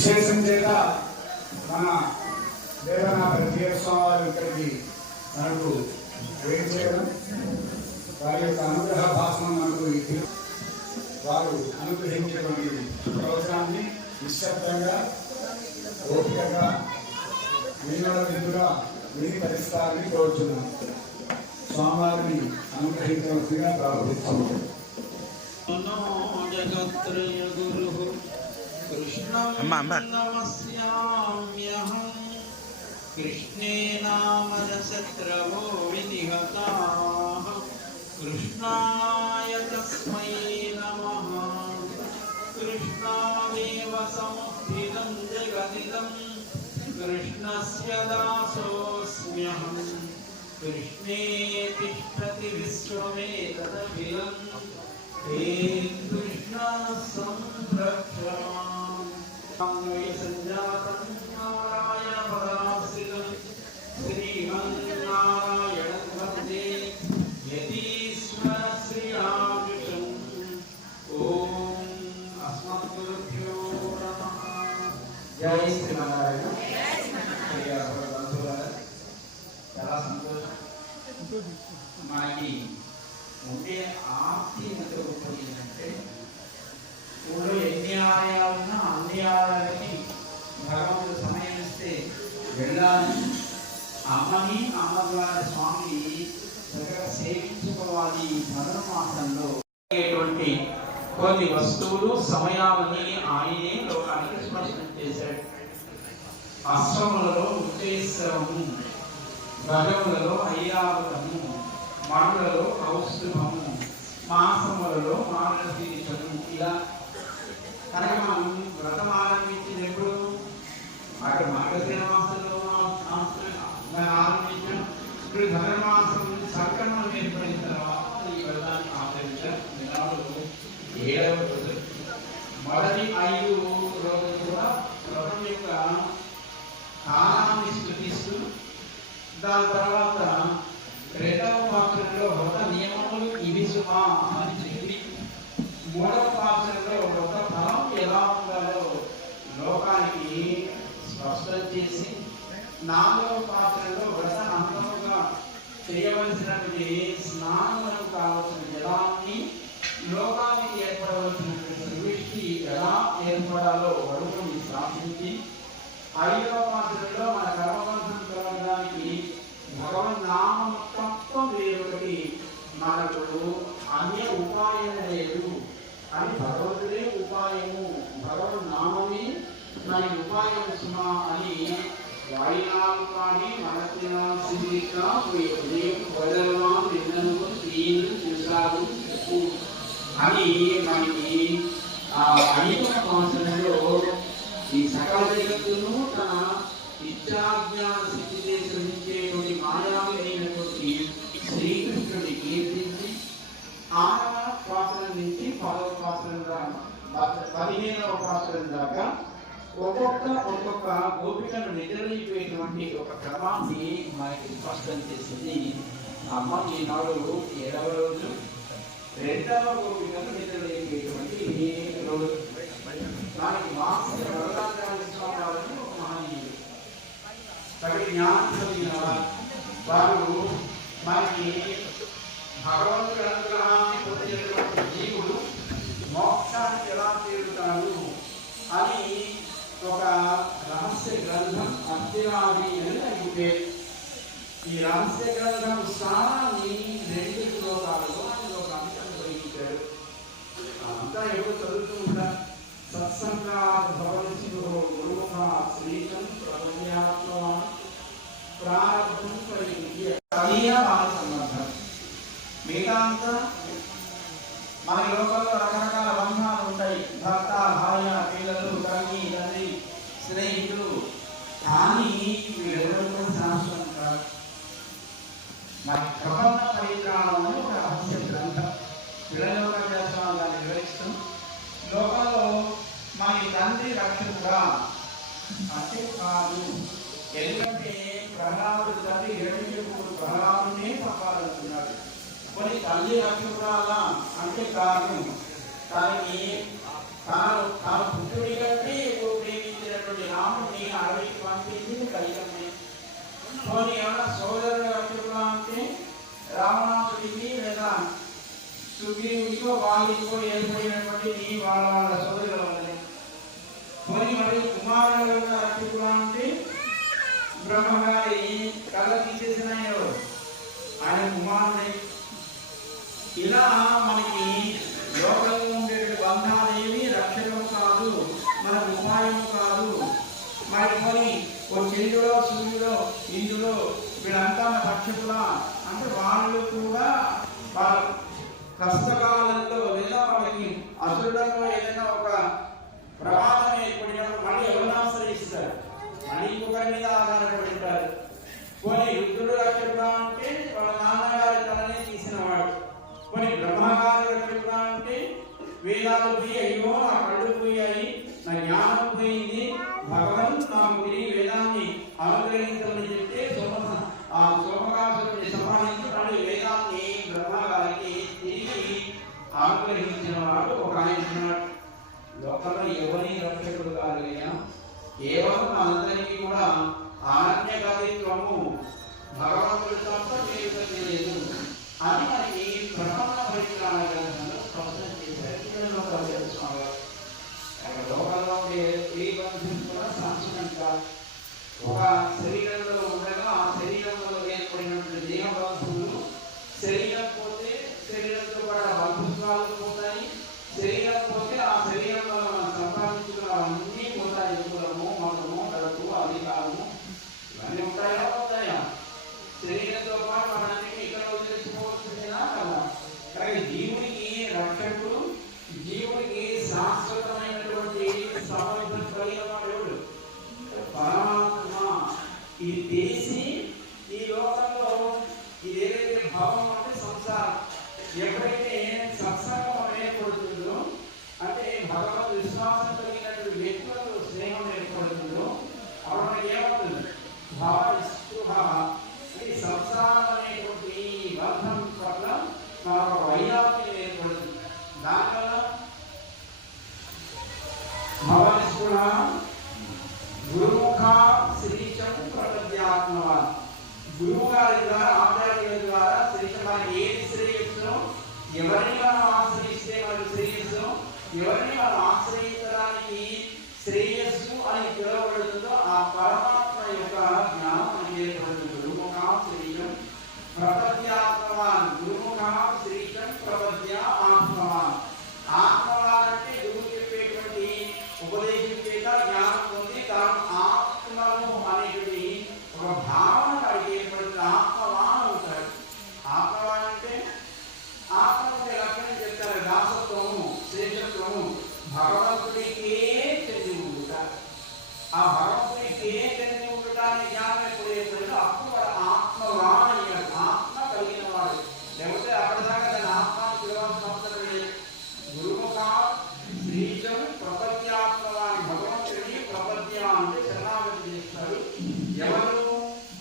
విశేషం చేత మన దేవనాథ జీవస్వామి ఇక్కడికి మనకు వేయించడం వారి యొక్క అనుగ్రహ భాషను మనకు వారు అనుగ్రహించేటువంటి ప్రవచనాన్ని నిశ్శబ్దంగా ఓపికగా వినోదవిధుగా వినిపరిస్తారని కోరుతున్నాం. స్వామివారిని అనుగ్రహించవలసిగా ప్రారంభిస్తున్నాం. कृष्णे नामशत्रवो विनिहताः कृष्णाय तस्मै नमः। कृष्णादेव समुत्थितं जगदिदं कृष्णस्य दासोऽस्म्यहं। कृष्णे तिष्ठति विश्वमेतदखिलं हे कृष्ण संरक्ष संजातं नारायण पदाश्रितं श्रीमन्नारायणं वन्दे यतीश्वर श्रियाकृष्णं। ॐ अस्मद्गुरुभ्यो नमः। जय श्रीनारायण। చాలా సంతోషం మనకి ఉండే ఆస్తి ఎంత గొప్పది అంటే ఊళ్ళో ఎన్ని ఆలయాలున్నా అన్ని ఆలయాలకి భగవంతుడు సమయం ఇస్తే వెళ్ళాలి. అమ్మని అమ్మవారి స్వామి చక్కగా సేవించుకోవాలి. ధనుర్మాసంలో కొన్ని వస్తువులు సమయాలని ఆయనే లోకానికి స్పష్టం చేశాడు. అశ్వములలో ఉత్తేశ్వరము, గజములలో ఐరావతము, మణులలో కౌస్తుభము, మాసములలో మార్గశీర్షము. ఇలా కనుక మనం వ్రతం ఆరంభించింది ఎప్పుడు? అక్కడ మార్గశీర మాసంలో ఆరంభించాం. ఇప్పుడు ధనుర్మాసం సంక్రమణం ఏర్పడిన తర్వాత ఈ వ్రతాన్ని ఆచరించాం. 7వ రోజు మొదటి 5 రోజులు కూడా వ్రతం యొక్క కాలాన్ని స్మృతిస్తూ, దాని తర్వాత 2వ పాత్రలో వ్రత నియమములు ఇవి సుమా అని చెప్పి, 3వ పాత్రలో వ్రత ఫలం ఎలా ఉండాలో లోకానికి స్పష్టం చేసి, 4వ పాత్రలో వ్రత అంతముగా చేయవలసినటువంటి స్నానములకు కావలసిన జలాన్ని, లోకానికి ఏర్పడవలసినటువంటి సృష్టి ఎలా ఏర్పడాలో వరుణుని శాసించి, 5వ పాత్రలో మన కర్మబంధం కలగడానికి భగవన్నామం తప్ప వేరొకటి మనకు అన్య ఉపాయం లేదు అని, భగవంతుడే ఉపాయము, భగవన్నామమే మన ఉపాయం సుమా అని వాయినాలు కానీ మనసినా సిద్ధిగా ఉదయం వదలమా నిన్నను స్త్రీలు చూసారు అని మనకి ఆ 5వ పాత్రలో ఈ సకల జగత్తును తన ఇచ్చాజ్ఞాన స్థితిని సృష్టించేటువంటి మాయావి అయినటువంటి శ్రీకృష్ణుని కీర్తించి, 6వ పాత్రం నుంచి 10వ పాత్రం దాకా 15వ పాత్రం దాకా ఒక్కొక్క గోపికను నిద్రలేపేటువంటి ఒక క్రమాన్ని మనకి స్పష్టం చేసింది అమ్మ. ఈనాడు 7వ రోజు 2వ గోపికను నిద్రలేపేటువంటి రోజు. దానికి మాస్టర్ వరదాచార్య స్వామి వారిని ఒక మహనీయుడు, తగిన జ్ఞానం కలిగిన వారు మనకి భగవంతుడి అనుగ్రహాన్ని పొందేటువంటి జీవుడు మోక్షానికి ఎలా చేరుతాడు అని ఒక రహస్య గ్రంథం అత్తిరాది అని అడిగితే, ఈ రహస్య గ్రంథం స్థానాన్ని 2 శ్లోకాలలో ఆయన లోకానికి అనుగ్రహించాడు. అంతా ఎవరు చదువుతూ ఉంటారు. సత్సంగాత్ భవనశివో గురుముఖ శ్రీకం ప్రపంచాత్మవాన్ ప్రారబ్ధం పరివిద్య తదీయ బాల సంబంధం. మిగతా అంతా మన లోకంలో రకరకాల బంధాలు ఉంటాయి. భర్త, భార్య, పిల్లలు, తల్లి, తండ్రి, స్నేహితులు. కానీ వీళ్ళెవరూ శాశ్వతం కాదు. మన ప్రపంచ పరిత్రాణం అని ఒక రహస్య గ్రంథం పిల్లలోకాచార్య స్వామి దాన్ని వివరిస్తూ, లోకంలో మన తండ్రి రక్షకుడా అంటే కాదు. ఎందుకంటే ప్రహ్లాదుడు తండ్రి హిరణ్యకుడు ప్రహ్లాదునే తప్పాలనుకున్నాడు. కొన్ని తల్లి రక్షకురాలా అంటే కాదు. తనకి తాను పుత్రుడి కంటే ఎక్కువ ప్రేమించిన అయ్యమ్మే పోనీ ఏమన్నా సోదరుడు రక్షకులా అంటే రావణాసుడికి లేదా సుగ్రీవుడికో వాళ్ళకో ఏర్పడినటువంటి వాళ్ళ సోదరుల వల్లనే. పోనీ మరి కుమారుడు రక్షకులా అంటే బ్రహ్మగారి కళ్ళ తీసేసిన ఎవరు ఆయన కుమారుడే. ఇలా మనకి లోకంలో ఉండే బంధాలేవి రక్షణము కాదు, మనకు ఉపాయము కాదు. మరి కొని ఓ చంద్రుడో సూర్యుడో ఇందులో వీళ్ళంతా మన రక్షకులా అంటే వాళ్ళు కూడా వాళ్ళ కష్టకాలంలో లేదా వాళ్ళకి అసురుడంలో ఏదైనా ఒక ప్రమాదం ఏర్పడినప్పుడు మళ్ళీ ఎవరిని ఆశ్రయిస్తారు, మళ్ళీ ఇంకొకరి మీద ఆధారపడి ఉంటారు. కొన్ని రుద్రుడు రక్షకుడా అంటే వాళ్ళ నాన్నగారి తలనే తీసినవాడు. కొన్ని బ్రహ్మగారి రక్షకుడా అంటే వేదాలు పోయి అయ్యో నా కళ్ళు పోయాయి, నా జ్ఞానం పోయింది, భగవన్ నాకు ఈ వేదాన్ని అనుగ్రహించమని చెప్తే సోమకాసుడిని సంపాదించి మళ్ళీ వేదాన్ని బ్రహ్మగారికి తిరిగి అనుగ్రహించిన వాడు ఒక ఆయన. లోకంలో ఎవరి రక్షకుడు కాదు, కేవలం మనందరికీ కూడా ఆజ్ఞాగతిత్వము భగవంతుడి తప్ప లేదు అని మనకి ప్రపన్న పరిష్కార గ్రంథంలో స్పష్టం చేశారు. లోకంలో ఉండే ఏ బంధం కూడా శాశ్వతంగా ఒక శరీరంలో ఉండగా ఆ శరీరంలో ఏర్పడినటువంటి దేహబంధువులు శరీరం పోతే శరీరంతో కూడా బంధుత్వాలు పోతాయి, శరీరం పోతే ఆ శరీరంలో మనం సంపాదించుకున్న అన్నీ పోతాయి. కులము మతము డబ్బు అధికారము ఇవన్నీ ఉంటాయా పోతాయా? శరీరంతో పాటు మనందరికీ ఇక్కడ వదిలించుకోవాల్సిందేనా కదా. కానీ జీవుడికి రక్షకుడు, జీవుడికి శాశ్వతమైనటువంటి సంబంధం కలిగిన వాడు పరమాత్మ. ఇది తెలిసి ఈ లోకంలో ఇది ఏదైతే భావం అంటే సంసారం, ఎప్పుడైతే సత్సంగం ఏర్పడుతుందో అంటే భగవద్ విశ్వాసం కలిగినటువంటి వ్యక్తులతో స్నేహం ఏర్పడుతుందో అప్పుడు ఏమవుతుంది? భావ నిస్పృహ. ఈ సంసారం అనేటువంటి బంధం పట్ల మనకు వైరాగ్యం ఏర్పడుతుంది. దానివల్ల భావ నిస్పృహ గురుముఖ శ్రీశం ప్రపద్యాత్మవాన్. గురువు గారి ద్వారా ఆచార్యుల ద్వారా శ్రీశం మనకి ఏది శ్రేయస్సును, ఎవరిని మనం ఆశ్రయిస్తే మనకు శ్రేయస్సు, ఎవరిని మనం ఆశ్రయించడానికి శ్రేయస్సు అని పిలువబడుతుందో ఆ పరమాత్మ యొక్క జ్ఞానం మనకి ఏర్పడుతుంది. గురుముఖ శ్రీశం ప్రపద్యాత్మవాన్. గురుముఖ శ్రీశం ప్రపద్య ఆత్మవాన్. ఆత్మవాన్ అంటే గురువు చెప్పేటువంటి ఉపదేశం చేత జ్ఞానం పొంది తాను ఆత్మను అనేటువంటి ఒక భావన వాడికి ఏర్పడుతుంది. ఆత్మవాన్ అవుతాడు. ఆత్మవాన్ అంటే ఆత్మకి లక్షణం చెప్తారు. దాసత్వము, శ్రేష్టత్వము భగవంతుడికే చెంది ఉండుట. ఆ భగవంతుడికే చెంది ఉండటాన్ని జ్ఞానం ఎప్పుడు ఏర్పడిందో అప్పుడు వాడు ఆత్మవాన్ అయ్యాడు. ఆత్మ కలిగిన వాడు. లేకపోతే అప్పటిదాకా దాని ఆత్మను పిలవాల్సిన అవసరం లేదు. గురుముఖ శ్రీశం ప్రపద్యాత్మవాని. భగవంతుడిని ప్రపద్య అంటే శరణాగతి చేస్తాడు. ఎవరు?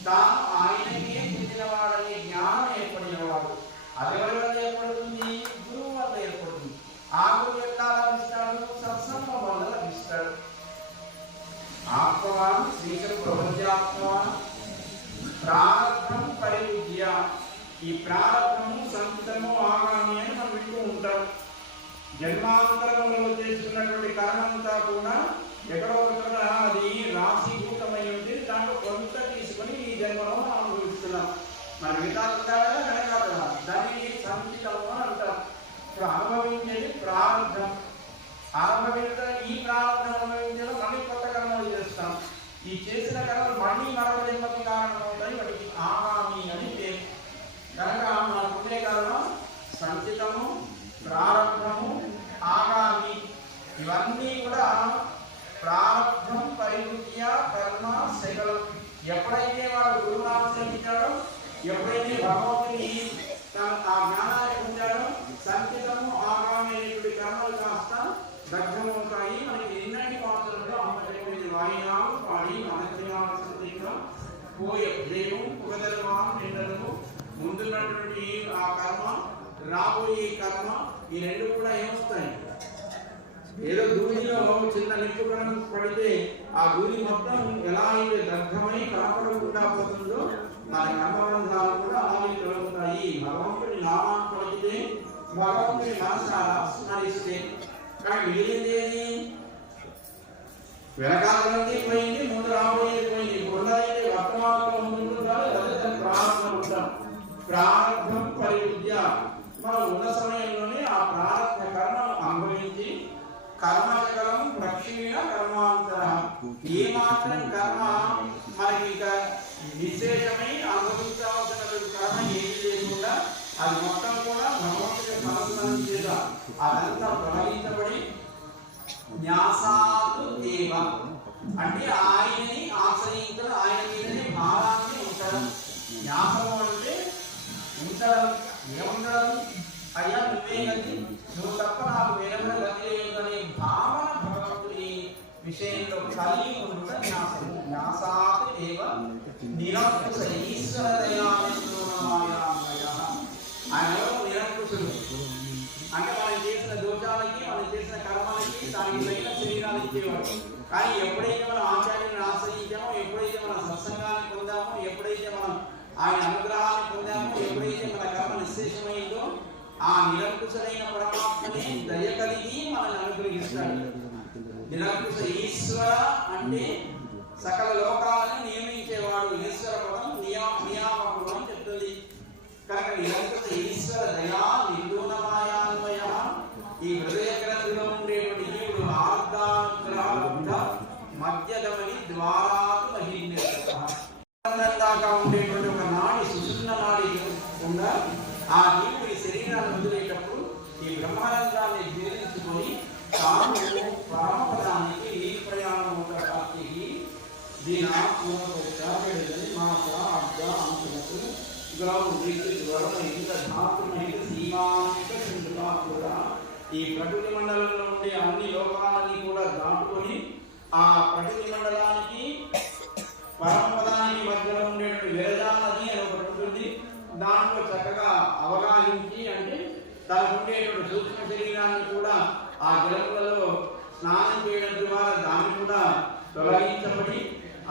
తాను ఆయనకే చెందినవాడనే జ్ఞానం ఏర్పడినవాడు. అది ఎవరి వల్ల ఏర్పడుతుంది? గురువు వల్ల ఏర్పడుతుంది. ఆ గురువు ఎట్లా లభిస్తాడు? సత్సంగం వల్ల లభిస్తాడు. ఆత్మవాన్ శ్రీశం ప్రపద్యాత్మవాన్. ప్రారబ్ధం పరివిద్య. ఈ ప్రారబ్ధము సంచితము ఆగామి అని మనం వింటూ ఉంటాం. జన్మాంతరంలో చేసుకున్నటువంటి కర్మంతా కూడా ఎక్కడో ఒకక్కడ అది రాశీభూతమై ఉంటుంది. దాంట్లో కొంత తీసుకొని ఈ జన్మలో మనం అనుభవిస్తున్నాం. మన విధాలుగా వెనకాల దాన్ని సంచితము అని అంటాం. ఇప్పుడు అనుభవించేది ప్రారంభం. ఈ ప్రారంభం అనుభవించడం మళ్ళీ కొత్త కర్మలు చేస్తాం. ఈ చేసిన కర్మలు మళ్ళీ మరొక జన్మకి కారణం అవుతాయి. వాటికి ఆగామి అని పేరు. కనుక మనకుండే కర్మ సంచితము, ప్రారంభము, ఆగామి. ఇవన్నీ కూడా ప్రారంభం పరివృత్య కర్మ శకలం. ఎప్పుడైతే వాడు గురువును ఆశ్రయించాడో, ఎప్పుడైతే భగవంతుని ఆ జ్ఞానాన్ని పొందాడో, సంచితము ఆగామి అనేటువంటి కర్మలు కాస్త దగ్ధమవుతాయి. మనకి నిన్నటి పాత్రలో అమ్మటైన వాయినాలు పాడి అనత్యాలు పోయే దేవం పుగదలమానం నిండలము. ముందున్నటువంటి ఆ కర్మ, రాబోయే కర్మ, ఈ రెండు కూడా ఏమొస్తాయి? ఏదో భూమిలో చిన్న నిప్పు నిప్పుకణం పడితే ఆ గురి మొత్తం ఎలా అయితే దగ్ధమై కనపడకుండా పోతుందో మన కర్మబంధాలు కూడా అలాగే తొలగుతాయి. భగవంతుడి నామాన్ని పలికితే, భగవంతుడి మనసారా స్మరిస్తే. కానీ మిగిలిందేది? వెనకాలంది పోయింది, ముందు రాబోయేది పోయింది. ఉన్నదైతే వర్తమానంలో ఉంటుంటారు, అదే ప్రారంభం ఉంటాం. ప్రారంభం పరివిద్య. మనం ఉన్న సమయంలోనే ఆ ప్రారంభ కర్మను అనుభవించి కర్మచకలం ప్రక్షీణ కర్మాంతర. ఏ మాత్రం కర్మ మనకి ఇక విశేషమై అనుభవించవలసినటువంటి కర్మ ఏమి లేకుండా అది మొత్తం కూడా భగవంతుడి సమర్పణం చేత అదంతా ప్రవహించబడి న్యాసాతు దేవ అంటే ఆయనని ఆశ్రయించడం, ఆయన మీదనే భావాన్ని ఉంచడం. న్యాసము అంటే ఉంచడం, ఏముండడం? అయ్యా నువ్వే గతి, నువ్వు తప్ప నాకు వేరొక గతి లేదు అనే భావన భగవంతుడి విషయంలో కలిగి ఉండుట న్యాసము. న్యాసాతు దేవ నిరంకుశ ఈశ్వర దయామయ. ఆయన నిరంకుశుడు అంటే మనం చేసిన దోషాలకి, మనం చేసిన కర్మాలకి దానికి తగిన శరీరాలు ఇచ్చేవాడు. కానీ ఎప్పుడైతే మనం ఆచార్యులను ఆశ్రయించామో, ఎప్పుడైతే మనం సత్సంగాన్ని పొందామో, ఎప్పుడైతే మనం ఆయన అనుగ్రహాన్ని పొందామో, ఎప్పుడైతే మన కర్మ నిశ్శేషమైందో ఆ నిరంకుశమైన పరమాత్మని దయ కలిగి మనల్ని అనుగ్రహిస్తాడు. నిరంకుశ ఈశ్వర అంటే సకల లోకాలను నియమించేవాడు. ఈశ్వర పదం నియామకుడు అని చెప్తుంది. కనుక నిరంకుశ ఈశ్వర దయా నిర్గుణమాయాన్వయ. ఈ హృదయ గ్రంథిలో ఉండేటువంటి జీవుడు ఆర్ధాగ్రహ మధ్యగమని ద్వారాతు మహీన్యత. దాకా ఉండేటువంటి ఒక నాడి, సుషుమ్న నాడి ఉందా, ఆ జీవుడు ఈ శరీరాన్ని వదిలేటప్పుడు ఈ బ్రహ్మానందాన్ని జీర్ణించుకొని తాను పరమపదానికి ప్రయాణం ప్రాప్తికి దీని పూర్వని మాత్ర అర్ధ అంశకు ఈ ప్రకృతి మండలంలో ఉండే అన్ని లోకాలని కూడా దాటుకొని ఆ ప్రకృతి మండలానికి పరమపదానికి మధ్యలో ఉండేటువంటి విరజానది అని ఒకటి ఉంటుంది. దాంట్లో చక్కగా అవగాహించి అంటే తనకు ఉండేటువంటి సూక్ష్మ శరీరాన్ని కూడా ఆ జలములలో స్నానం చేయడం ద్వారా దాన్ని కూడా తొలగించబడి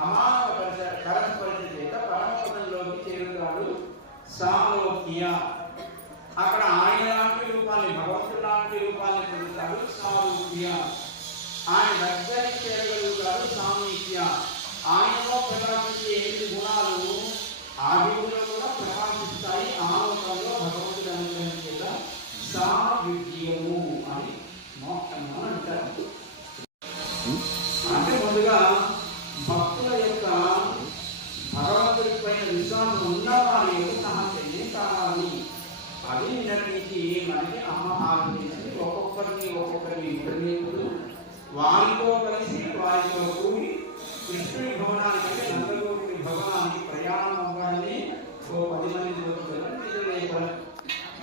అమానవ కరస్పరిచ చేత పరమపదంలోకి చేరుతాడు. సాలోక్య అక్కడ ఆయన లాంటి రూపాన్ని, భగవంతుడు లాంటి రూపాన్ని పొందుతాడు. సాలోక్య ఆయన దగ్గరికి చేరగలుగుతాడు. సామీక్య ఆయనలో ప్రకాశించే 8 గుణాలు ఆ జీవుల్లో కూడా ప్రకాశిస్తాయి. ఆ లోకంలో భగవంతుడు అనుగ్రహించేట సాయుజ్యము అని మోక్షము అంటారు. అంటే ముందుగా భక్తుల యొక్క భగవంతుడి పైన విశ్వాసం ఉన్నవారి యొక్క సహచర్యం కావాలి. అది నిర్ణయించి మనకి అమ్మ ఆలోచించి ఒక్కొక్కరిని నిర్ణయించుడు వారితో కలిసి వారితో కూడి కృష్ణుడి భవనానికి, నందగోపుడి భవనానికి ప్రయాణం అవ్వాలని 10 మంది నిధులు.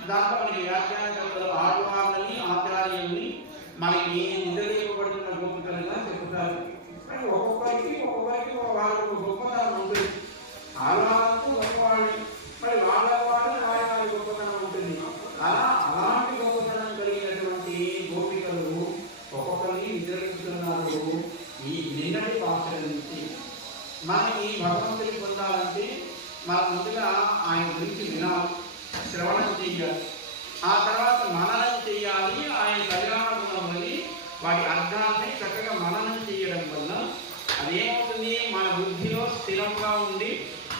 దాంట్లో మనకి వ్యాఖ్యానకర్తలు ఆడవాళ్ళని, ఆచార్యుల్ని మనకి నిధులేపబడుతున్న గోపికలుగా చెబుతారు. అంటే ఒక్కొక్కరికి వాళ్ళకు గొప్పతనం ఉంటుంది. ఆడవాళ్ళకు గొప్పవాళ్ళని, మరి వాళ్ళ వారి గొప్పతనం ఉంటుంది. అలాంటి గొప్పతనం కలిగినటువంటి గోపికలు ఒక్కొక్కరిని నిద్రిస్తున్నారు. ఈ నిన్నటి పాత్ర నుంచి మనకి భగవంతుని పొందాలంటే మనం ముందుగా ఆయన గురించి వినాలి, శ్రవణం చెయ్యాలి. ఆ తర్వాత మననం చెయ్యాలి. ఆయన కళ్యాణ గుణములని వాటి అర్థాన్ని చక్కగా మననం చేయడం వల్ల అదేమవుతుంది, మన బుద్ధిలో స్థిరంగా ఉండి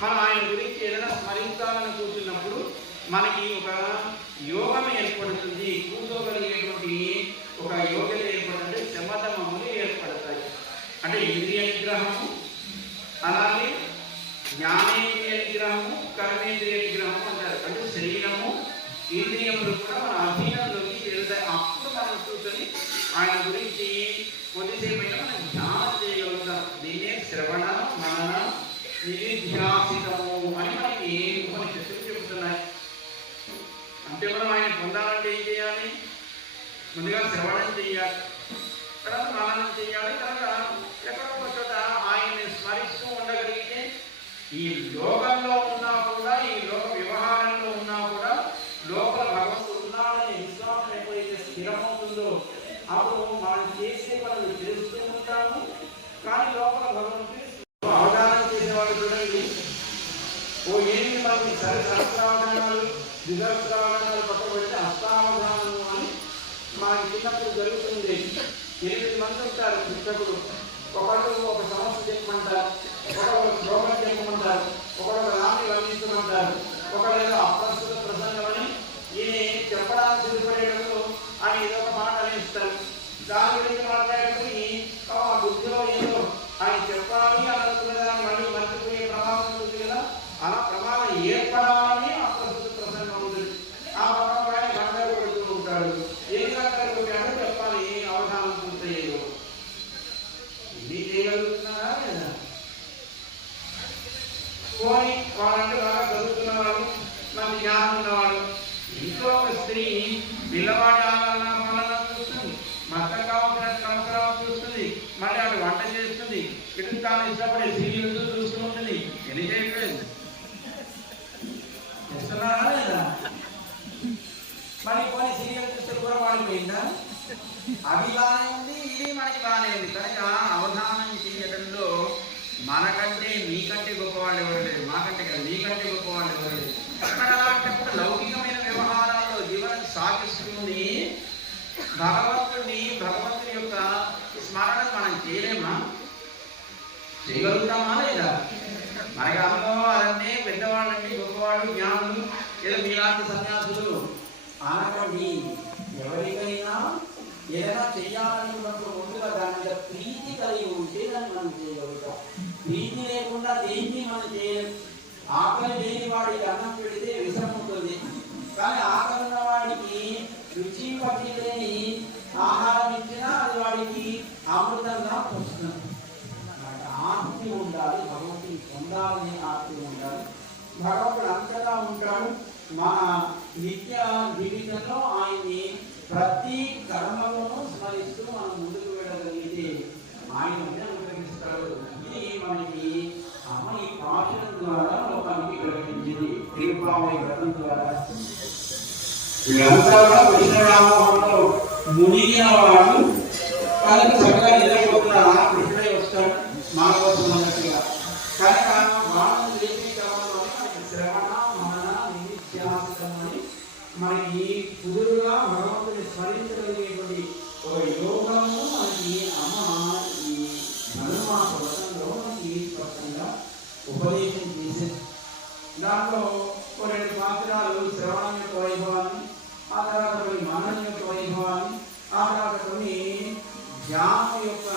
మనం ఆయన గురించి ఏదైనా స్మరించాలని కూర్చున్నప్పుడు మనకి ఒక యోగం ఏర్పడుతుంది. కూర్చోగలిగేటువంటి ఒక యోగ్యత ఏర్పడుతుంటే శమధమములు ఏర్పడతాయి. అంటే ఇంద్రియ నిగ్రహము, అలాగే జ్ఞానేంద్రియ నిగ్రహము, కర్మేంద్రియ నిగ్రహము అంటారు. అంటే శరీరము, ఇంద్రియములు కూడా మన అధీనంలోకి వెళ్తాయి. అప్పుడు మనం కూర్చొని ఆయన గురించి కొద్దిసేపు అయినా మనం ధ్యానం చేయగలుగుతాం. దీన్నే శ్రవణ మనన నిధిధ్యాసితము అని మనకి ఉపనిషత్తులు చెబుతున్నాయి. అంటే మనం ఆయన పొందాలంటే ఏం చేయాలి? ముందుగా శ్రవణం చేయాలి, తర్వాత మననం చేయాలి, తర్వాత ఎక్కడో ఒక చోట ఆయన్ని స్మరిస్తూ ఉండగలిగితే ఈ లోకంలో ఉన్నా కూడా, ఈ లోక వ్యవహారంలో ఉన్నా కూడా లోపల భగవంతుడు ఉన్నాడనే విశ్వాసం ఎప్పుడైతే స్థిరమవుతుందో అప్పుడు మనం చేసే పనులు చేస్తూ ఉంటాం. సరే సహస్రావధానాలు ద్విసహస్రావధానాలు పక్కన పెడితే అష్టావధానము అని మనకి చిన్నప్పుడు జరుగుతుంది. 8 మంది ఉంటారు శిక్షకుడు. ఒకళ్ళు ఒక సమస్య చెప్పమంటారు, ఒకళ్ళు శ్లోకం చెప్పమంటారు, ఒకళ్ళు రామిని వర్ణించమంటారు, ఒకళ్ళు అప్రస్తుత ప్రసంగమని ఈయన చెప్పడానికి సిద్ధపడేటప్పుడు ఆయన ఏదో ఒక మాట అనేస్తారు. దాని గురించి మాట్లాడేటప్పుడు ఆ బుద్ధిలో ఏదో ఆయన చెప్పాలి అని అనుకునేదాన్ని మళ్ళీ మర్చిపోయే ప్రమాదం ఉంటుంది కదా. అలా ప్రమాదం ఏర్పడాలని అప్రస్తుత ప్రసంగం ఉంటుంది. ఆ ప్రమాదం ఆయన గంటలు కొడుతూ ఉంటాడు. ఏ గంటలు కొట్టాడో చెప్పాలి, అవధానం పూర్తయ్యేదో. ఇది చేయగలుగుతున్నారా లేదా? పోనీ వాళ్ళంటే బాగా చదువుతున్నవాడు, మంచి జ్ఞానం ఉన్నవాడు. ఇంట్లో ఒక స్త్రీ పిల్లవాడి ఆలన పాలన చూస్తుంది, మొత్తం కావాల్సిన సంవత్సరాలు చూస్తుంది, మళ్ళీ ఆవిడ వంట చేస్తుంది, ఇటు తాను ఇష్టపడే సీరియల్స్ చూస్తూ ఉంటుంది. ఎన్ని చేయట్లేదు చేస్తున్నారా లేదా? మరి కొన్ని సీరియల్ చూస్తే కూడా వాడిపోయిందా? అవి బాగానే ఉంది, ఇది మనకి బాగానే ఉంది. కనుక అవధానం చేయడంలో మనకంటే మీకంటే గొప్పవాళ్ళు ఎవరు లేరు, మాకంటే కదా మీకంటే గొప్పవాళ్ళు ఎవరు లేరు. మరి అలాంటప్పుడు లౌకికమైన వ్యవహారాల్లో జీవనం సాగిస్తుంది భగవంతుని యొక్క స్మరణ మనం చేయలేమా? చేయగలుగుతామా లేదా? మనకి అమ్మో అదన్నీ పెద్దవాళ్ళండి, గొప్పవాళ్ళు, జ్ఞానులు, ఏదో మీలాంటి సన్యాసులు అనకండి. ఎవరికైనా ఏదైనా చేయాలనుకున్నప్పుడు ముందుగా దాని మీద ప్రీతి కలిగి ఉంటే దాన్ని మనం చేయగలుగుతాం. ప్రీతి లేకుండా దేన్ని మనం చేయలేం. ఆకలి లేని వాడికి అన్నం పెడితే విషం ఉంటుంది, కానీ ఆకలి ఉన్న వాడికి రుచి పట్టి లేని ఆహారం ఇచ్చినా అది వాడికి అమృతంగా వస్తుంది. ఆర్తి ఉండాలి, భగవంతుని పొందాలని ఆర్తి ఉండాలి. భగవంతుడు అంతగా ఉంటాడు. మన నిత్య జీవితంలో ఆయన్ని ప్రతి కర్మలోనూ స్మరిస్తూ మనం ముందుకు వెళ్ళగలిగితే ఆయన అనుగ్రహిస్తాడు. ఇది మనకి అమ్మ ఈ పాఠం ద్వారా లోకానికి కలిగించింది. తిరుపావై వ్రతం ద్వారా వీళ్ళంతా కూడా కృష్ణరామంలో మునిగిన వాళ్ళు కనుక చక్కగా నిద్రపోతున్నారు. కృష్ణుడే వస్తాడు మన కోసం అన్నట్టుగా. కనుక వాళ్ళని లేపే కావాలని మనకి శ్రవణ మనన నిత్యాసం అని మనకి కుదురుగా భగవంతుని స్మరించగలిగేటువంటి ఒక యోగము మనకి అమ్మ ఈ ధనుర్మాస వ్రతంలో మనకి స్పష్టంగా ఉపదేశం చేసేది. దాంట్లో రెండు సంవత్సరాలు శ్రవణం యొక్క వైభవాన్ని, ఆ తర్వాత కొన్ని మననం యొక్క వైభవాన్ని, ఆ తర్వాత కొన్ని ధ్యానం యొక్క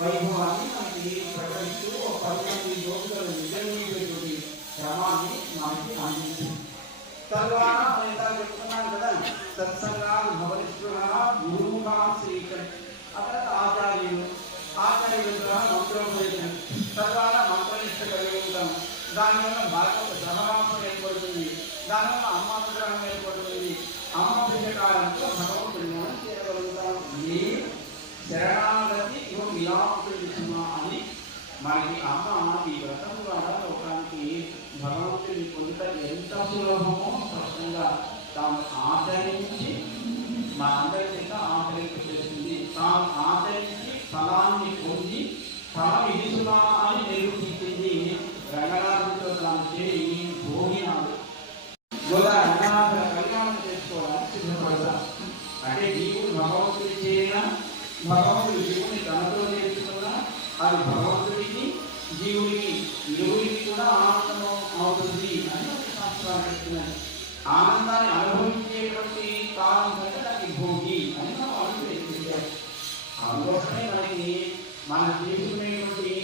వైభవాన్ని మనకి ప్రకటిస్తూ ఒక 10 యోగులను నిజమైనటువంటి క్రమాన్ని మనకి అందించింది. తద్వారా మనం ఇంత చెప్తున్నాం కదా, సత్సంగాలు భవనిష్ఠుగా గురువుగా శ్రీకం, అక్కడ ఆచార్యులు ద్వారా మంత్రోపదేశం, తద్వారా మంత్రనిష్ట కలిగి ఉంటాం. దానివల్ల భాగవత సహవాసం ఏర్పడుతుంది, దానివల్ల అమ్మ అనుగ్రహం ఏర్పడుతుంది. అమ్మ పుణ్యకాలంతో భగవంతుని మనం చేరగలుగుతాం. ఈ శరణాగతి విలాపుడి అని మనకి అమ్మ ఈ వ్రతం ద్వారా లోకానికి భగవంతుని పొందుట ఎంత సులభమో స్పష్టంగా తాను ఆచరించి మనందరి చేత ఆచరింపచేస్తుంది. తాను ఆచరించి ఫలాన్ని పొంది ఫలం ఇదిసునా అని నిరూపించింది. రంగనాథుడితో తాను చేరి భోగినాడు. రంగనాథుల కళ్యాణం చేసుకోవడానికి సిద్ధపడతాం. అంటే జీవుడు భగవంతుడి చేరిన, భగవంతుడు జీవుని తనతో చేర్చుకున్నా అది భగవంతుడికి జీవుడికి ఇరువురికి కూడా ఆనందం అవుతుంది అని శాస్త్రాలు చెప్తున్నాయి. ఆనందాన్ని అనుభవించేటువంటి కాలం కంటే దానికి భోగి అని మనం అనుభవించాం. అందుకోసమే మనకి మనం తీసుకునేటువంటి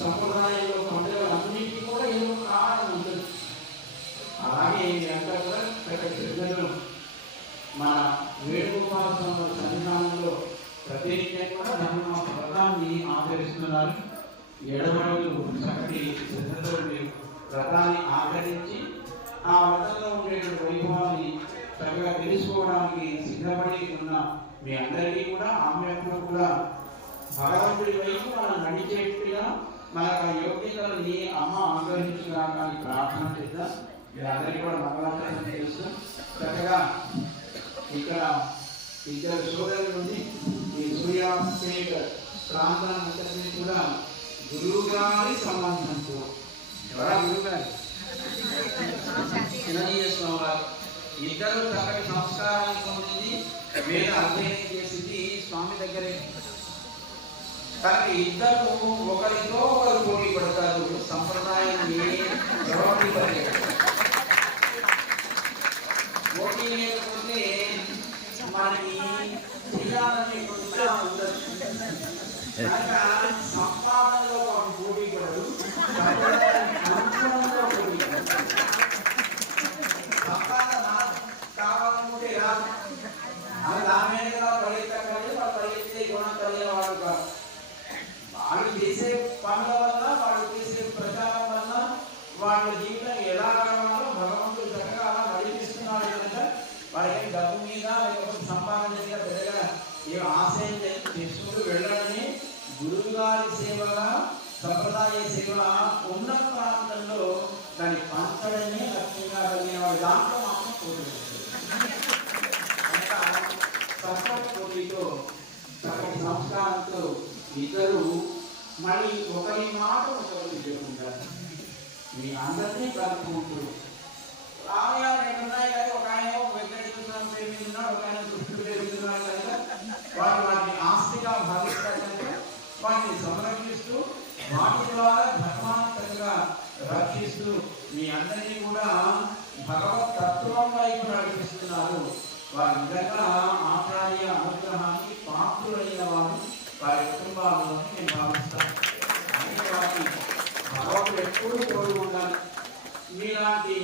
సంప్రదాయంలో పండుగలన్నింటినీ కూడా ఏదో కారణం ఉంటుంది. అలాగే అంతా కూడా పెద్దలు మన వేణుగోపాల స్వామి సన్నిధానంలో ప్రత్యేకంగా కూడా ధనుర్మాస వ్రతాన్ని ఆచరిస్తున్నారు. 7 రోజులు చక్కటి శ్రద్ధతో వ్రతాన్ని ఆచరించి ఆ వ్రతంలో ఉండేటువంటి వైభవాన్ని చక్కగా తెలుసుకోవడానికి సిద్ధపడి ఉన్న మీ అందరికీ కూడా ఆమెకు కూడా భగవంతుడి వైపు మనం నడిచేట్టుగా మనకు యోగ్యతలని అమ్మ అనుగ్రహించడానికి ప్రార్థన చేద్దాం. మీ అందరికీ కూడా మంగళాచరణ చేస్తాం. చక్కగా ఇక్కడ 2 సోదరుల నుండి ఈ సూర్యాపేట ప్రాంతాన్ని కూడా గురువు గారి సంబంధంతో ఎవరా గురువు గారు చిన్నజీయ స్వామి వారు ఇద్దరు చక్కటి సంస్కారాన్ని పొందింది, వేద అధ్యయనం చేసింది స్వామి దగ్గరే. కానీ ఇద్దరు ఒకరితో ఒకరు పోటీ పడతారు, సంప్రదాయాన్ని పోటీ లేకపోతే మనకి చేయాలనే ఉత్సాహం ఉండదు. సంపాదనలో పోటీ పడదు, సంపాదన కావాలనుకుంటే రాదు. అది దాని మీద పరిగెత్తగలి పరిగెత్తే గుణం కలిగేవాడు కాదు. వాళ్ళు చేసే పనుల వల్ల, వాళ్ళు చేసే ప్రచారం వల్ల వాళ్ళ జీవితం ఎలా కావాలో భగవంతుడు చక్కగా అలా నడిపిస్తున్నాడు కనుక వాళ్ళకి డబ్బు మీద లేకపోతే సంపాదన మీద పెద్దగా ఏ ఆశయం చేసుకుంటూ వెళ్ళడమే గురువు గారి సేవగా, సంప్రదాయ సేవ ఉన్న ప్రాంతంలో దాన్ని పంచడమే లక్ష్యంగా కలిగిన వాడు దాంట్లో మాత్రం పోటీ చక్కటి పోటీతో చక్కటి సంస్కారంతో ఇద్దరు మళ్ళీ ఒకరి మాట ఒకరికి చెప్పుకుంటారు. మీ అందరినీ కలుపుకుంటూ ఆలయాలు ఎన్నున్నాయి కానీ ఒక ఆయన వెంకటేశ్వర స్వామి పేరు మీద ఉన్నాడు, ఒక ఆయన కృష్ణుడు పేరు మీద ఉన్నాడు కనుక వారు వాటిని ఆస్తిగా భావిస్తారు కనుక వాటిని సంరక్షిస్తూ వాటి ద్వారా ధర్మాంతరంగా రక్షిస్తూ మీ అందరినీ కూడా భగవత్ తత్వం వైపు నడిపిస్తున్నారు. వారి నిజంగా ఆచార్య అనుగ్రహానికి పాత్రులైన వారు వారి కుటుంబాలను నేను భావిస్తాను. అందుకే వారికి భగవంతుడు ఎప్పుడు తోడు ఉండాలి. మీలాంటి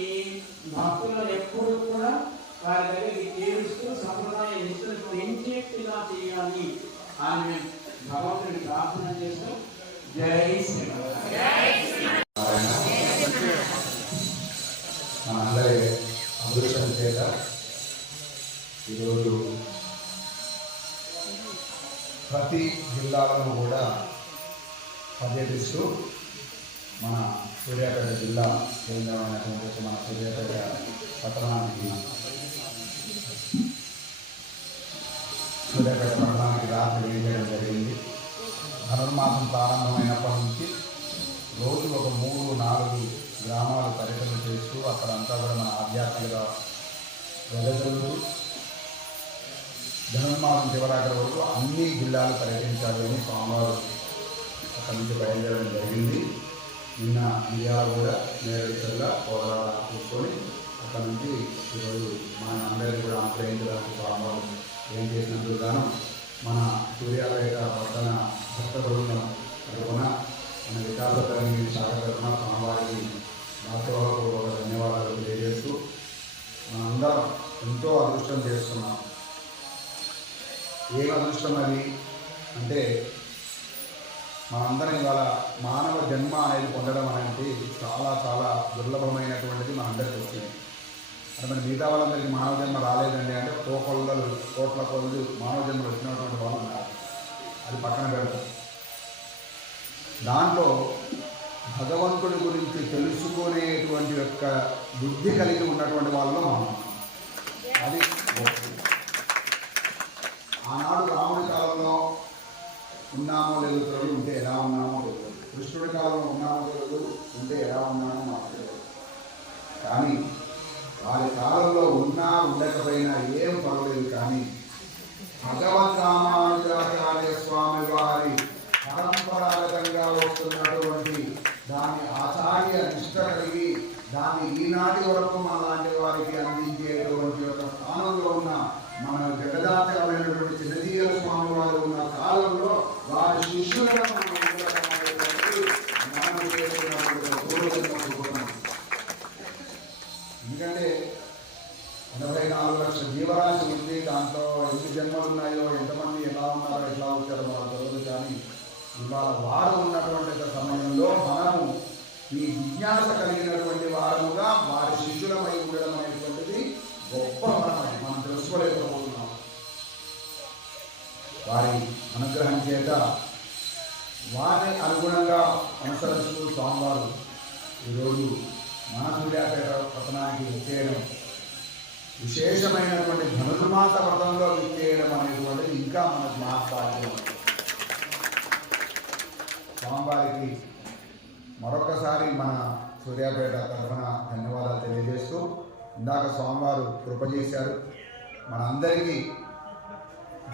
భక్తులను ఎప్పుడు కూడా వారి దగ్గరికి తీరుస్తూ సంప్రదాయ నిష్ఠను పెంచేట్టుగా చేయాలి అని మేము భగవంతుడిని ప్రార్థన చేస్తూ జై శ్రీరామ్. మనందరి అదృష్టం చేత ఈరోజు ప్రతి జిల్లాలను కూడా పర్యటిస్తూ మన సూర్యాపేట జిల్లా కేంద్రమైనటువంటి మన సూర్యాపేట పట్టణానికి రాత్రి వేయడం జరిగింది. ధనుర్మాసం ప్రారంభమైనప్పటి నుంచి రోజు ఒక 3-4 గ్రామాలు పర్యటన చేస్తూ అక్కడంతా కూడా మన ఆధ్యాత్మిక వెదజల్లుతూ ధనుర్మాసం చివరాఖరి వరకు అన్ని జిల్లాలు పర్యటించాలి అని స్వామివారు అక్కడి నుంచి బయలుదేరడం జరిగింది. నిన్న మిర్యాల కూడా నేరుగా పోరాడ చూసుకొని అక్కడి నుంచి ఈరోజు మన అందరినీ కూడా ఆశ్రయించడానికి స్వామివారు ఏం చేసినందుకు గాను మన సూర్యాపేట పట్టణ భక్త బృందం తరఫున మన వికాస తరంగి శాఖ తరఫున స్వామివారికి వాస్తవపూర్వక ధన్యవాదాలు తెలియజేస్తూ మనందరం ఎంతో అదృష్టం చేస్తున్నాం. ఏం అదృష్టం అది అంటే మనందరం ఇవాళ మానవ జన్మ అనేది పొందడం అనేది చాలా చాలా దుర్లభమైనటువంటిది మనందరికీ వచ్చింది. అంటే మరి మిగతా వాళ్ళందరికీ మానవ జన్మ రాలేదండి అంటే కోట్ల కొలది మానవ జన్మలు వచ్చినటువంటి వాళ్ళు ఉన్నారు. అది పక్కన పెడతాం. దాంట్లో భగవంతుడి గురించి తెలుసుకునేటువంటి యొక్క బుద్ధి కలిగి ఉన్నటువంటి వాళ్ళలో మనం అది ఆనాడు రాముడి కాలంలో ఉన్నామో లేదు తెలియదు, ఉంటే ఎలా ఉన్నామో తెలియదు. కృష్ణుడి కాలంలో ఉన్నామో తెలియదు, ఉంటే ఎలా ఉన్నామో మాకు తెలియదు. కానీ వారి కాలంలో ఉన్నా ఉండకపోయినా ఏం పర్వాలేదు. కానీ భగవద్ రామానుజాచార్య స్వామి వారి పరంపరాగతంగా వస్తున్నటువంటి దాని ఆచార్య నిష్ట కలిగి దాన్ని ఈనాటి వరకు మనలాంటి వారికి అందించేటువంటి ఒక స్థానంలో ఉన్న మన జగదాచార్యులైనటువంటి చిన్నజీయ స్వామి వారు ఉన్న కాలంలో వారి శిష్యులుగా మనం ఎందుకంటే 84 లక్షల జీవరాశి ఉంది. దాంట్లో ఎన్ని జన్మలు ఉన్నాయో, ఎంతమంది ఎలా ఉన్నారో, ఎట్లా వచ్చారో మనకు తెలియదు. కానీ ఇవాళ వారు ఉన్నటువంటి సమయంలో మనము ఈ జిజ్ఞాస కలిగినటువంటి వారుగా వారి శిష్యులమై ఉండడం అనేటువంటిది గొప్ప వరమని మనం తెలుసుకోలేకపోతున్నాం. వారి అనుగ్రహం చేత వారిని అనుగుణంగా అనుసరిస్తూ స్వామివారు ఈరోజు మన సూర్యాపేట పట్టణానికి విచ్చేయడం, విశేషమైనటువంటి ధనుర్మాస వ్రతంలో విచ్చేయడం అనేటువంటిది ఇంకా మనకు మహత్వాక్యం. స్వామివారికి మరొకసారి మన సూర్యాపేట తరఫున ధన్యవాదాలు తెలియజేస్తూ, ఇందాక స్వామివారు కృప చేశారు. మనందరికీ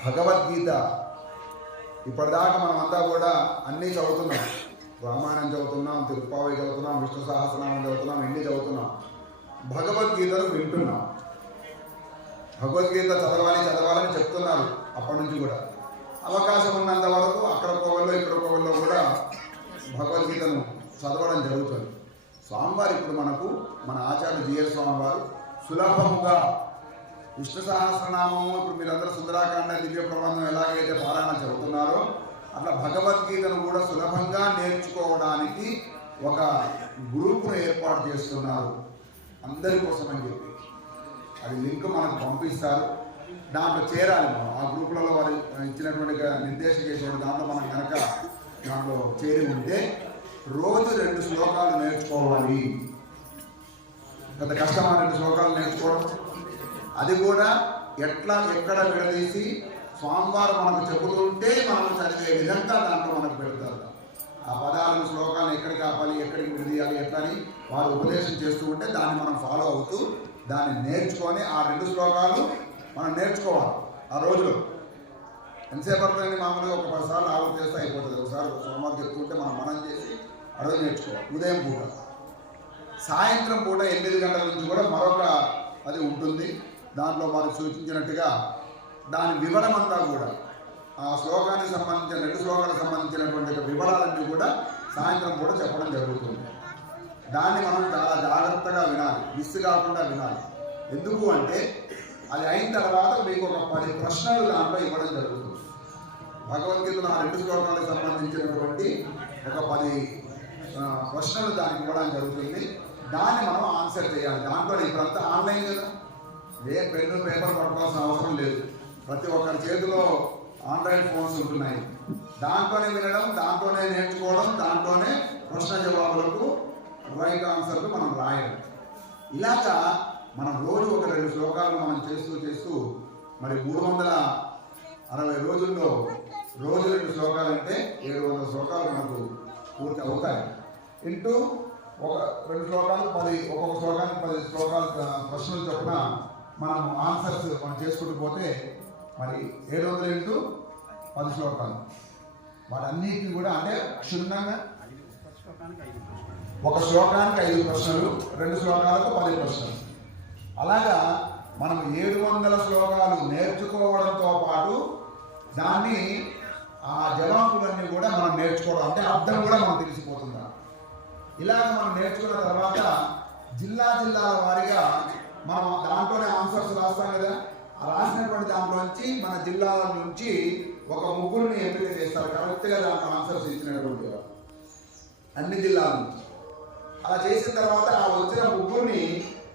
భగవద్గీత ఇప్పటిదాకా మనమంతా కూడా అన్నీ చదువుతున్నాం. రామాయణం చదువుతున్నాం, తిరుప్పావై చదువుతున్నాం, విష్ణు సహస్రనామం చదువుతున్నాం, ఎన్ని చదువుతున్నాం. భగవద్గీతను వింటున్నాం. భగవద్గీత చదవాలని చెప్తున్నారు అప్పటి నుంచి కూడా. అవకాశం ఉన్నంత వరకు అక్కడ కోవల్లో ఇక్కడ కోవల్లో కూడా భగవద్గీతను చదవడం జరుగుతుంది. స్వామివారు ఇప్పుడు మనకు మన ఆచార్య జిఎస్ స్వామివారు సులభముగా విష్ణు సహస్రనామము, ఇప్పుడు మీరందరూ సుందరాకాండ దివ్య ప్రబంధం ఎలాగైతే పారాయణ చదువుతున్నారో అట్లా భగవద్గీతను కూడా సులభంగా నేర్చుకోవడానికి ఒక గ్రూపును ఏర్పాటు చేస్తున్నారు అందరి కోసం అని చెప్పి. అది లింక్ మనకు పంపిస్తారు, దాంట్లో చేరాలి మనం. ఆ గ్రూపులలో వారు ఇచ్చినటువంటి నిర్దేశం చేసేటువంటి దాంట్లో మనం కనుక దాంట్లో చేరి ఉంటే రోజు 2 శ్లోకాలు నేర్చుకోవాలి. పెద్ద కష్టమైన 2 శ్లోకాలు నేర్చుకోవడం, అది కూడా ఎక్కడ విడదీసి స్వామివారు మనకు చెబుతుంటే మనం చదివే విధంగా దాంట్లో మనకు పెడతారు. ఆ పదాలను శ్లోకాలను ఎక్కడికి ఆపాలి, ఎక్కడికి విడదీయాలి ఎట్లని వారు ఉపదేశం చేస్తూ ఉంటే దాన్ని మనం ఫాలో అవుతూ దాన్ని నేర్చుకొని ఆ 2 శ్లోకాలు మనం నేర్చుకోవాలి. ఆ రోజులో ఎంతసేపు పడుతుంది? మామూలుగా ఒక 10 సార్లు ఆలోచన చేస్తే అయిపోతుంది. ఒకసారి సోమవారం చెప్తుంటే మనం చేసి ఆ రోజు నేర్చుకోవాలి. ఉదయం పూట, సాయంత్రం పూట 8 గంటల నుంచి కూడా మరొక అది ఉంటుంది. దాంట్లో వారు సూచించినట్టుగా దాని వివరం అంతా కూడా ఆ శ్లోకానికి సంబంధించిన 2 శ్లోకాలకు సంబంధించినటువంటి వివరాలన్నీ కూడా సాయంత్రం పూట చెప్పడం జరుగుతుంది. దాన్ని మనం చాలా జాగ్రత్తగా వినాలి, మిస్ కాకుండా వినాలి. ఎందుకు అంటే అది అయిన తర్వాత మీకు ఒక 10 ప్రశ్నలు దాంట్లో ఇవ్వడం జరుగుతుంది. భగవద్గీతలో ఆ 2 శ్లోకాలకు సంబంధించినటువంటి ఒక 10 ప్రశ్నలు దానికి ఇవ్వడం జరుగుతుంది. దాన్ని మనం ఆన్సర్ చేయాలి. దాంట్లో ఇప్పుడంతా ఆన్లైన్ కదా, ఏ పెన్ను పేపర్ పట్టుకోవాల్సిన అవసరం లేదు. ప్రతి ఒక్కరి చేతిలో ఆండ్రాయిడ్ ఫోన్స్ ఉంటున్నాయి. దాంట్లోనే వినడం, దాంట్లోనే నేర్చుకోవడం, దాంట్లోనే ప్రశ్న జవాబులకు రైట్ ఆన్సర్లు మనం రాయడం. ఇలాగా మనం రోజు ఒక 2 శ్లోకాలు మనం చేస్తూ మరి 360 రోజుల్లో రోజు 2 శ్లోకాలు అంటే 700 శ్లోకాలు మనకు పూర్తి అవుతాయి. ఇంటూ ఒక 2 శ్లోకాలు 10, ఒక్కొక్క శ్లోకానికి 10 శ్లోకాలు ప్రశ్నలు చొప్పున మనం ఆన్సర్స్ మనం చేసుకుంటూ పోతే మరి 700 ఇంటూ 10 శ్లోకాలు వాటన్నిటిని కూడా అంటే క్షుణ్ణంగా ఒక శ్లోకానికి 5 ప్రశ్నలు, 2 శ్లోకాలకు 10 ప్రశ్నలు. అలాగా మనం 700 శ్లోకాలు నేర్చుకోవడంతో పాటు దాన్ని ఆ జవాబులన్నీ కూడా మనం నేర్చుకోవడం అంటే అర్థం కూడా మనం తెలిసిపోతుంది. ఇలాగ మనం నేర్చుకున్న తర్వాత జిల్లాల వారీగా మనం దాంట్లోనే ఆన్సర్స్ రాస్తాం కదా, ఆ రాసినటువంటి దాంట్లోంచి మన జిల్లాల నుంచి ఒక 3 ఎంపిక చేస్తారు కరెక్ట్గా దాంట్లో ఆన్సర్స్ ఇచ్చినటువంటి అన్ని జిల్లాల నుంచి. అలా చేసిన తర్వాత ఆ వచ్చిన 3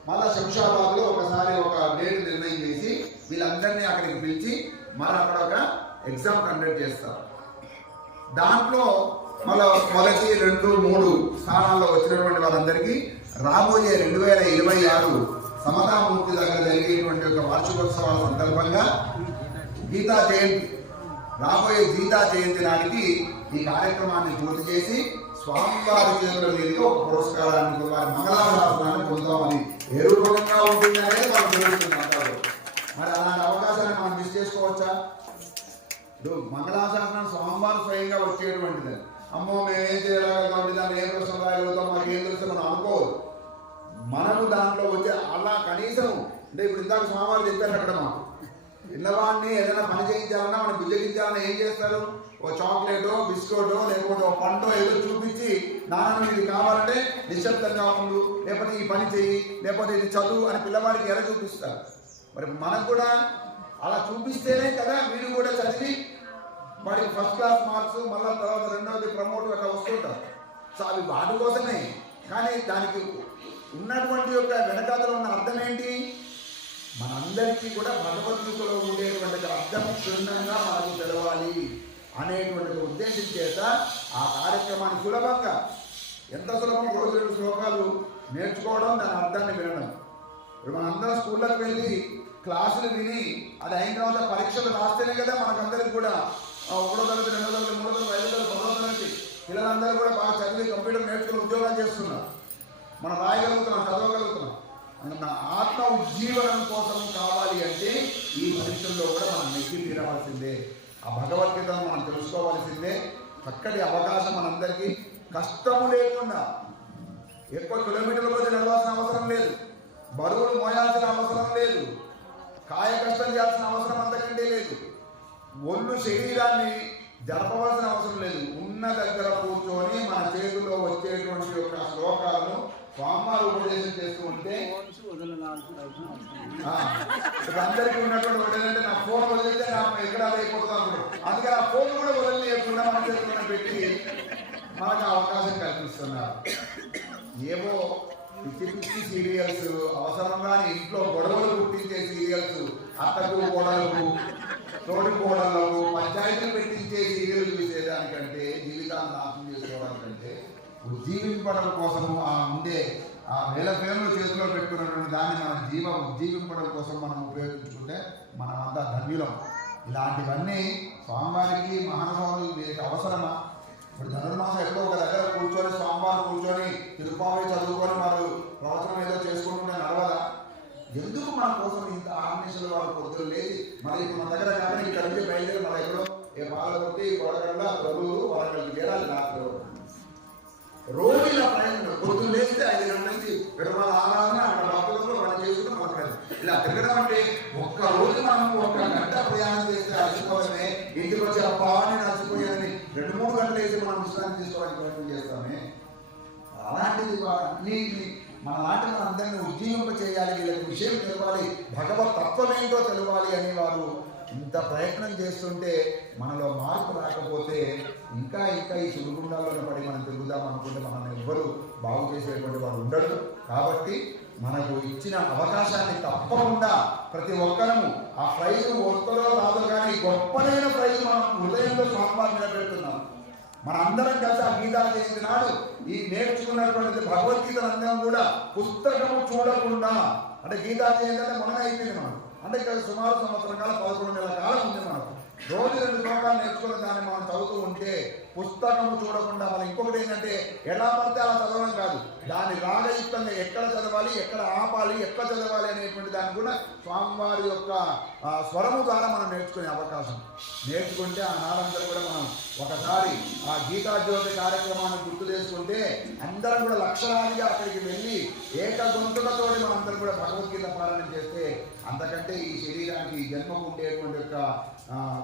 మళ్ళా శంషాబాద్లో ఒకసారి ఒక డేట్ నిర్ణయం చేసి వీళ్ళందరినీ అక్కడికి పిలిచి మళ్ళీ అక్కడ ఒక ఎగ్జామ్ కండక్ట్ చేస్తారు. దాంట్లో మళ్ళీ మొదటి 2, 3 స్థానాల్లో వచ్చినటువంటి వాళ్ళందరికీ రాబోయే 2026 సమతామూర్తి దగ్గర జరిగేటువంటి ఒక వార్షికోత్సవాల సందర్భంగా గీతా జయంతి, రాబోయే గీతా జయంతి నాటికి ఈ కార్యక్రమాన్ని పూర్తి చేసి స్వామివారి చేతుల మీదుగా ఒక పురస్కారాన్ని వారి మంగళాశాసనాన్ని పొందామని ఏ రూపంగా ఉంటుంది అనేది మనం తెలుస్తున్నారు. మరి అలాంటి అవకాశాన్ని మనం మిస్ చేసుకోవచ్చా? ఇప్పుడు మంగళాశాసనం స్వామివారు స్వయంగా వచ్చేటువంటిది. అమ్మో మేమేం చేయగలుగుతాం, దాన్ని ఏ ప్రశ్న రాయగలుగుతాం, మాకు ఏం తెలుసు మనం అనుకోవద్దు. మనము దాంట్లో వచ్చే అలా కనీసం అంటే ఇప్పుడు ఇందాక స్వామివారు చెప్పారు అక్కడ మాకు పిల్లవాడిని ఏదైనా పని చేయించాలన్నా మనం బుజ్జగించాలన్నా ఏం చేస్తారు? ఓ చాక్లెటో బిస్కెటో లేకపోతే ఒక పంటో ఏదో చూపించి నాన్న ఇది కావాలంటే నిశ్శబ్దంగా ఉండు, లేకపోతే ఈ పని చెయ్యి, లేకపోతే ఇది చదువు అని పిల్లవాడికి ఎలా చూపిస్తారు? మరి మనకు కూడా అలా చూపిస్తేనే కదా వీడు కూడా చదివి వాడికి ఫస్ట్ క్లాస్ మార్క్స్ మళ్ళీ తర్వాత 2వది ప్రమోట్ అట్లా వస్తుంటారు. సో అవి వాటి కోసమే. కానీ దానికి ఉన్నటువంటి యొక్క వెనకాతలో ఉన్న అర్థం ఏంటి? మనందరికీ కూడా భగవద్గీతలో ఉండేటువంటి అర్థం క్షుణ్ణంగా మనకు తెలవాలి అనేటువంటి ఉద్దేశం చేత ఆ కార్యక్రమాన్ని సులభంగా, ఎంత సులభం, రోజు 2 శ్లోకాలు నేర్చుకోవడం, దాని అర్థాన్ని వినడం. ఇప్పుడు మనందరం స్కూళ్ళకి వెళ్ళి క్లాసులు విని అది అయిన తర్వాత పరీక్షలు రాస్తేనే కదా మనకందరికి కూడా 1వ తరగతి 2వ తరగతి 3వ తరగతి 5వ తరగతి 10వ తరగతి పిల్లలందరూ కూడా బాగా చదివి కంప్యూటర్ నేర్చుకుని ఉద్యోగాలు చేస్తున్నారు. మనం రాయగలుగుతున్నాం, చదవగలుగుతున్నాం. మన ఆత్మ ఉజ్జీవనం కోసం కావాలి అంటే ఈ పరీక్షల్లో కూడా మనం నెగ్గి తీరవలసిందే. ఆ భగవద్గీతను మనం తెలుసుకోవాల్సిందే. చక్కటి అవకాశం మనందరికీ, కష్టము లేకుండా ఎక్కువ కిలోమీటర్ల కొద్ది నడవాల్సిన అవసరం లేదు, బరువులు మోయాల్సిన అవసరం లేదు, కాయ కష్టం చేయాల్సిన అవసరం అంతకంటే లేదు, ఒళ్ళు శరీరాన్ని జరపవలసిన అవసరం లేదు. ఉన్న దగ్గర కూర్చొని మన చేతిలో వచ్చేటువంటి యొక్క శ్లోకాలను స్వామివారు ఉపదేశం చేస్తూ ఉంటే అందరికీ ఉన్నటువంటి వదిలేంటే నా ఫోన్ వదిలితే నాకు ఎక్కడ అయిపోతుంది అనుకుంటారు. అందుకని ఆ ఫోన్ కూడా వదిలేయకుండా మన చేతుల్లో పెట్టి మనకు అవకాశం కల్పిస్తున్నారు. ఏవో పిచ్చి పిచ్చి సీరియల్స్, అవసరం కానీ ఇంట్లో గొడవలు పుట్టించే సీరియల్స్, అత్తకు కోడలకు తోడి కోడలకు పంచాయతీలు పెట్టించే సీరియల్ చూసేదానికంటే, జీవితాన్ని నాశనం చేసుకోవడానికంటే ఉజ్జీవింపడం కోసము ఆ ఉండే ఆ వేల పేర్లు చేతిలో పెట్టుకున్నటువంటి దాన్ని మన ఉజ్జీవింపడం కోసం మనం ఉపయోగించుకుంటే మనమంతా ధన్యులం. ఇలాంటివన్నీ స్వామివారికి మహానుభావులు అవసరమా? ఇప్పుడు ధనుర్మాసం ఎక్కడో ఒక దగ్గర కూర్చొని స్వామివారు కూర్చొని తిరుపావి చదువుకొని వారు ప్రవచనం ఏదో చేసుకుంటుంటే నడవదా? ఎందుకు మన కోసం ఇంత ఆర్గనైజేషన్ వాళ్ళు పొద్దులు లేచి మరి ఇప్పుడు మన దగ్గర కానీ ఇక్కడ నుంచి బయలుదేరి మన ఎక్కడో ఏ పాలకొట్టి కొడగండ తొలూరు వాళ్ళకి చేరాలి. రాత్రి రోజు ఇలా ప్రయాణం పొద్దులు లేస్తే 5 గంటల నుంచి విడమల ఆరాధన అక్కడ భక్తులతో వాళ్ళు చేసుకుంటూ మాట్లాడారు. ఇలా తిరగడం అంటే ఒక్క రోజు మనం 1 గంట ప్రయాణం చేస్తే అలసిపోవడమే, ఇంటికి వచ్చి అబ్బా నేను అలసిపోయానని 2-3 గంటలు వేసి మనం విశ్రాంతి తీసుకోవడానికి ప్రయత్నం చేస్తామే. అలాంటిది మన లాంటి మన అందరినీ ఉజ్జీవింప చేయాలి, వీళ్ళకి విషయం తెలవాలి, భగవత్ తత్వం ఏంటో తెలవాలి అని వారు ఇంత ప్రయత్నం చేస్తుంటే మనలో మార్పు రాకపోతే ఇంకా ఈ సుడిగుండాల్లో పడి మనం తిరుగుదాం అనుకుంటే మనల్ని ఎవ్వరూ బాగు చేసేటువంటి వాడు ఉండడు. కాబట్టి మనకు ఇచ్చిన అవకాశాన్ని తప్పకుండా ప్రతి ఒక్కరము ఆ ప్రైజ్ వస్తుందో రాదు కానీ గొప్పనైన ప్రైజ్ మనం హృదయంలో స్వామివారి మీద పెడుతున్నాం. మన అందరం కలిసి ఆ గీతా జయంతి నాడు ఈ నేర్చుకున్నటువంటి భగవద్గీతలు అందరం కూడా పుస్తకము చూడకుండా, అంటే గీతా జయంతి అంటే మొన్న అయిపోయింది మనం, అంటే ఇక్కడ సుమారు సంవత్సరం కాలం 11 నెలల కాలం ఉంది మనకు. రోజు 2 శ్లోకాలు నేర్చుకున్న దాన్ని మనం చదువుతూ ఉంటే పుస్తకము చూడకుండా మనం ఇంకొకటి ఏంటంటే ఎలా పడితే అలా చదవడం కాదు, దాని రాగయుక్తంగా ఎక్కడ చదవాలి, ఎక్కడ ఆపాలి, ఎక్కడ చదవాలి అనేటువంటి దాన్ని కూడా స్వామివారి యొక్క స్వరము ద్వారా మనం నేర్చుకునే అవకాశం. నేర్చుకుంటే ఆ నాడంతా కూడా మనం ఒకసారి ఆ గీతాజ్యోతి కార్యక్రమాన్ని గుర్తు చేసుకుంటే అందరం కూడా లక్షలాదిగా అక్కడికి వెళ్ళి ఏకగొంతులతో మనందరం కూడా భగవద్గీత పారాయణ చేస్తే అంతకంటే ఈ శరీరానికి ఈ జన్మకు ఉండేటువంటి యొక్క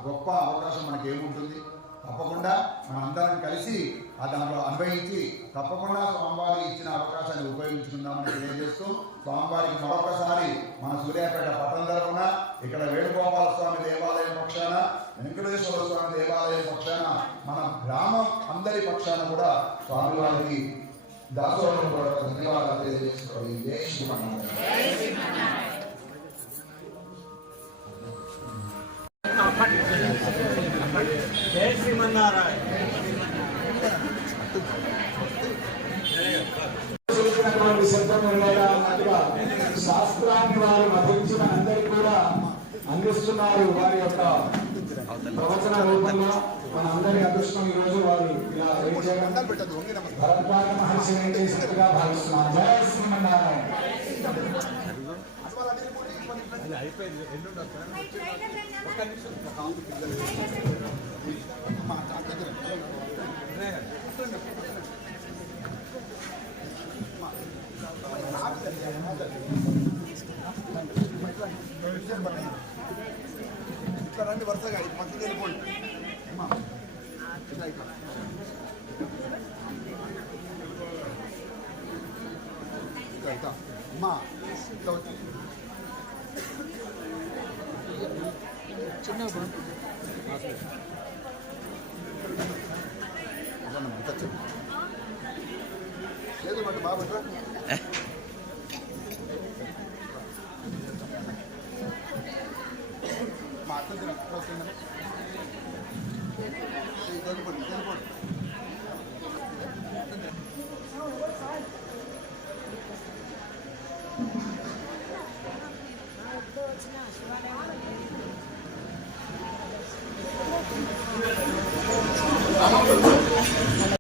గొప్ప అవకాశం మనకి ఏముంటుంది? తప్పకుండా మనందరం కలిసి ఆ దాంట్లో అన్వయించి తప్పకుండా స్వామివారి ఇచ్చిన అవకాశాన్ని ఉపయోగించుకుందామని తెలియజేస్తూ స్వామివారికి మరొకసారి మన సూర్యాపేట పట్టణ తరపున ఇక్కడ వేణుగోపాల స్వామి దేవాలయం పక్షాన, వెంకటేశ్వర స్వామి దేవాలయం పక్షాన, మన గ్రామం అందరి పక్షాన కూడా స్వామివారికి దాసోహం కూడా ధన్యవాదాలు తెలియజేసుకోవాలి. జై శ్రీమన్నారాయణ. జై శ్రీమన్నారాయణ. శాస్త్రాన్ని వారు మధించిన అందరికీ కూడా అందిస్తున్నారు. వారి యొక్క ప్రవచన రూపంలో మన అందరి అదృష్టం ఈ రోజు వారు ఇలా భరద్వాజ మహర్షి వెంకటేశ్వరుగా భావిస్తున్నారు. జై శ్రీమన్నారాయణ. అయిపోయింది. ఇట్లా రండి వరుసగా పక్కకి వెళ్ళిపోండి. అమ్మా చిన్న లేదు మాట బాబు మా అర్థం తినకపోతుంది. మన